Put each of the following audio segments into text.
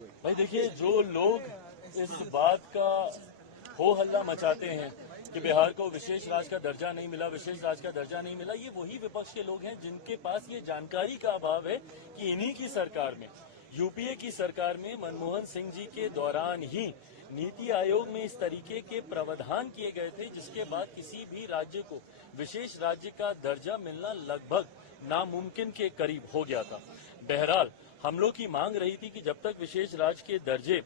भाई देखिए, जो लोग इस बात का हो हल्ला मचाते हैं कि बिहार को विशेष राज्य का दर्जा नहीं मिला, विशेष राज्य का दर्जा नहीं मिला, ये वही विपक्ष के लोग हैं जिनके पास ये जानकारी का अभाव है कि इन्हीं की सरकार में, यूपीए की सरकार में मनमोहन सिंह जी के दौरान ही नीति आयोग में इस तरीके के प्रावधान किए गए थे जिसके बाद किसी भी राज्य को विशेष राज्य का दर्जा मिलना लगभग नामुमकिन के करीब हो गया था। बहरहाल हम लोग की मांग रही थी कि जब तक विशेष राज्य के दर्जे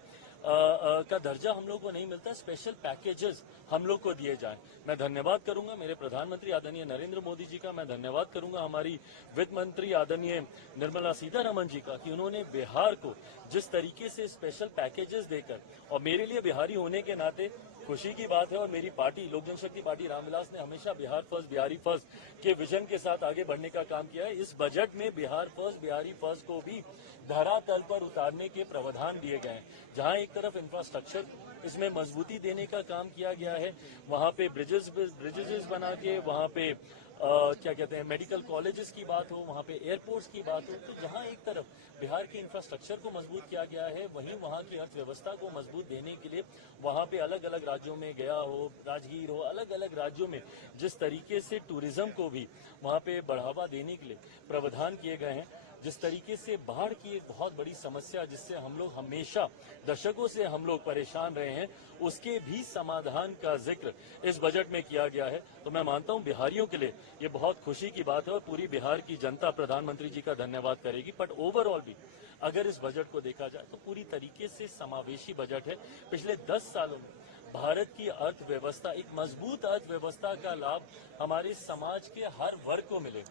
का दर्जा हम लोग को नहीं मिलता, स्पेशल पैकेजेस हम लोग को दिए जाएं। मैं धन्यवाद करूंगा मेरे प्रधानमंत्री आदरणीय नरेंद्र मोदी जी का, मैं धन्यवाद करूंगा हमारी वित्त मंत्री आदरणीय निर्मला सीतारमण जी का कि उन्होंने बिहार को जिस तरीके से स्पेशल पैकेजेस देकर, और मेरे लिए बिहारी होने के नाते खुशी की बात है, और मेरी पार्टी लोक जनशक्ति पार्टी रामविलास ने हमेशा बिहार फर्स्ट बिहारी फर्स्ट के विजन के साथ आगे बढ़ने का काम किया है। इस बजट में बिहार फर्स्ट बिहारी फर्स्ट को भी धरातल पर उतारने के प्रावधान दिए गए हैं। जहां एक तरफ इंफ्रास्ट्रक्चर इसमें मजबूती देने का काम किया गया है, वहां पे ब्रिजेस बना के, वहां पे क्या कहते हैं मेडिकल कॉलेजेस की बात हो, वहां पे एयरपोर्ट्स की बात हो, तो जहां एक तरफ बिहार के इंफ्रास्ट्रक्चर को मजबूत किया गया है, वहीं वहां की अर्थव्यवस्था को मजबूत देने के लिए वहां पे अलग अलग राज्यों में गया हो, राजगीर हो, अलग अलग राज्यों में जिस तरीके से टूरिज्म को भी वहां पे बढ़ावा देने के लिए प्रावधान किए गए हैं, जिस तरीके से बाढ़ की एक बहुत बड़ी समस्या जिससे हम लोग हमेशा दशकों से हम लोग परेशान रहे हैं, उसके भी समाधान का जिक्र इस बजट में किया गया है। तो मैं मानता हूं बिहारियों के लिए ये बहुत खुशी की बात है और पूरी बिहार की जनता प्रधानमंत्री जी का धन्यवाद करेगी। बट ओवरऑल भी अगर इस बजट को देखा जाए तो पूरी तरीके से समावेशी बजट है। पिछले 10 सालों में भारत की अर्थव्यवस्था, एक मजबूत अर्थव्यवस्था का लाभ हमारे समाज के हर वर्ग को मिले,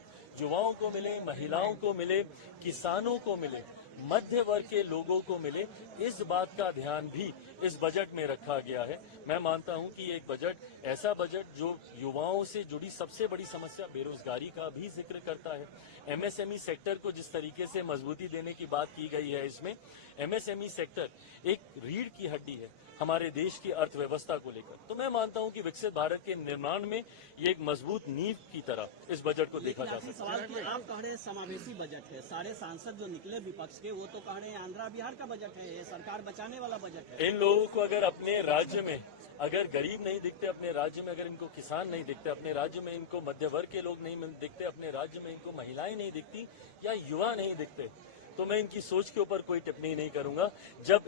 युवाओं को मिले, महिलाओं को मिले, किसानों को मिले, मध्य वर्ग के लोगों को मिले, इस बात का ध्यान भी इस बजट में रखा गया है। मैं मानता हूं कि एक बजट, ऐसा बजट जो युवाओं से जुड़ी सबसे बड़ी समस्या बेरोजगारी का भी जिक्र करता है, एमएसएमई सेक्टर को जिस तरीके से मजबूती देने की बात की गई है, इसमें एमएसएमई सेक्टर एक रीढ़ की हड्डी है हमारे देश की अर्थव्यवस्था को लेकर। तो मैं मानता हूं कि विकसित भारत के निर्माण में ये एक मजबूत नींव की तरह इस बजट को देखा जा सकता है। सवाल कि आप कह रहे हैं समावेशी बजट है, सारे सांसद जो निकले विपक्ष के वो तो कह रहे हैं आंध्रा बिहार का बजट है, ये सरकार बचाने वाला बजट है। इन लोगों को अगर अपने राज्य में अगर गरीब नहीं दिखते, अपने राज्य में अगर इनको किसान नहीं दिखते, अपने राज्य में इनको मध्य वर्ग के लोग नहीं दिखते, अपने राज्य में इनको महिलाएं नहीं दिखती या युवा नहीं दिखते, तो मैं इनकी सोच के ऊपर कोई टिप्पणी नहीं करूंगा। जब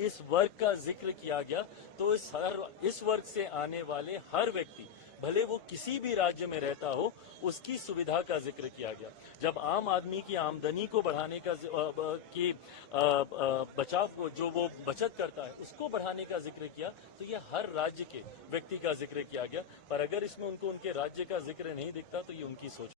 इस वर्ग का जिक्र किया गया तो इस वर्ग से आने वाले हर व्यक्ति, भले वो किसी भी राज्य में रहता हो, उसकी सुविधा का जिक्र किया गया। जब आम आदमी की आमदनी को बढ़ाने का बचाव को, जो वो बचत करता है, उसको बढ़ाने का जिक्र किया, तो ये हर राज्य के व्यक्ति का जिक्र किया गया। पर अगर इसमें उनको उनके राज्य का जिक्र नहीं दिखता तो ये उनकी सोच